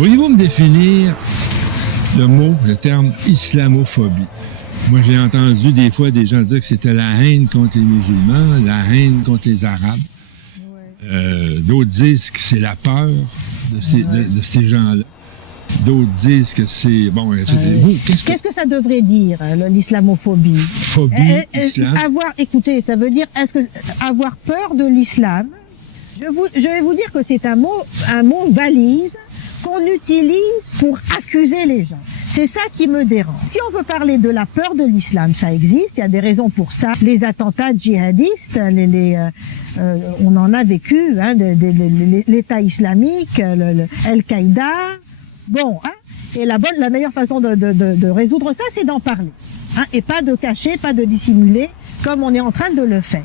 Pourriez-vous me définir le terme islamophobie? Moi, j'ai entendu des fois des gens dire que c'était la haine contre les musulmans, la haine contre les Arabes. D'autres disent que c'est la peur de ces gens-là. D'autres disent que c'est... Bon, qu'est-ce que ça devrait dire, l'islamophobie? Phobie, islam. Écoutez, ça veut dire, avoir peur de l'islam? Je vais vous dire que c'est un mot valise qu'on utilise pour accuser les gens. C'est ça qui me dérange. Si on veut parler de la peur de l'islam, ça existe, il y a des raisons pour ça. Les attentats djihadistes, on en a vécu, hein, l'État islamique, Al-Qaïda. Bon, hein, et la meilleure façon de résoudre ça, c'est d'en parler. Hein, et pas de cacher, pas de dissimuler, comme on est en train de le faire.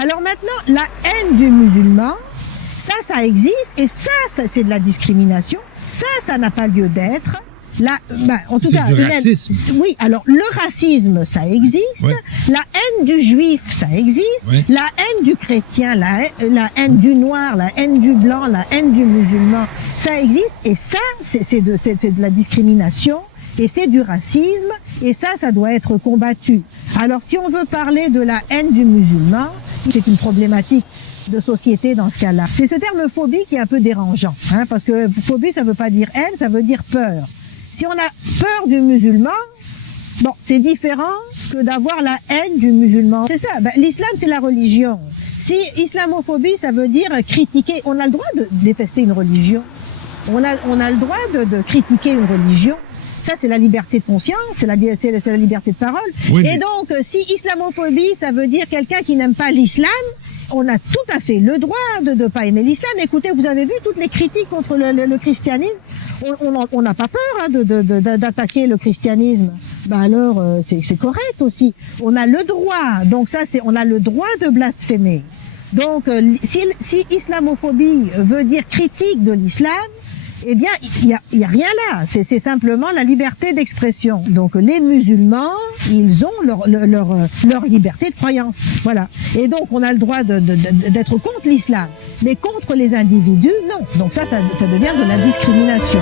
Alors maintenant, la haine du musulman, ça existe, et ça c'est de la discrimination. Ça n'a pas lieu d'être. En tout cas, du racisme. Oui, alors le racisme, ça existe. Oui. La haine du juif, ça existe. Oui. La haine du chrétien, la haine du noir, la haine du blanc, la haine du musulman, ça existe. Et ça, c'est de la discrimination et c'est du racisme. Et ça doit être combattu. Alors, si on veut parler de la haine du musulman, c'est une problématique de société dans ce cas-là. C'est ce terme phobie qui est un peu dérangeant, hein, parce que phobie, ça veut pas dire haine, ça veut dire peur. Si on a peur du musulman, bon, c'est différent que d'avoir la haine du musulman. C'est ça, l'islam, c'est la religion. Si islamophobie, ça veut dire critiquer, on a le droit de détester une religion. On a le droit de critiquer une religion. Ça, c'est la liberté de conscience, c'est la liberté de parole. Oui, et donc, si islamophobie, ça veut dire quelqu'un qui n'aime pas l'islam, on a tout à fait le droit de ne pas aimer l'islam. Écoutez, vous avez vu toutes les critiques contre le christianisme. On n'a pas peur, hein, d'attaquer le christianisme. Alors, c'est correct aussi. On a le droit. Donc ça, on a le droit de blasphémer. Donc, si islamophobie veut dire critique de l'islam, eh bien, il y a rien là. C'est simplement la liberté d'expression. Donc, les musulmans, ils ont leur liberté de croyance. Voilà. Et donc, on a le droit d'être contre l'islam. Mais contre les individus, non. Donc ça devient de la discrimination.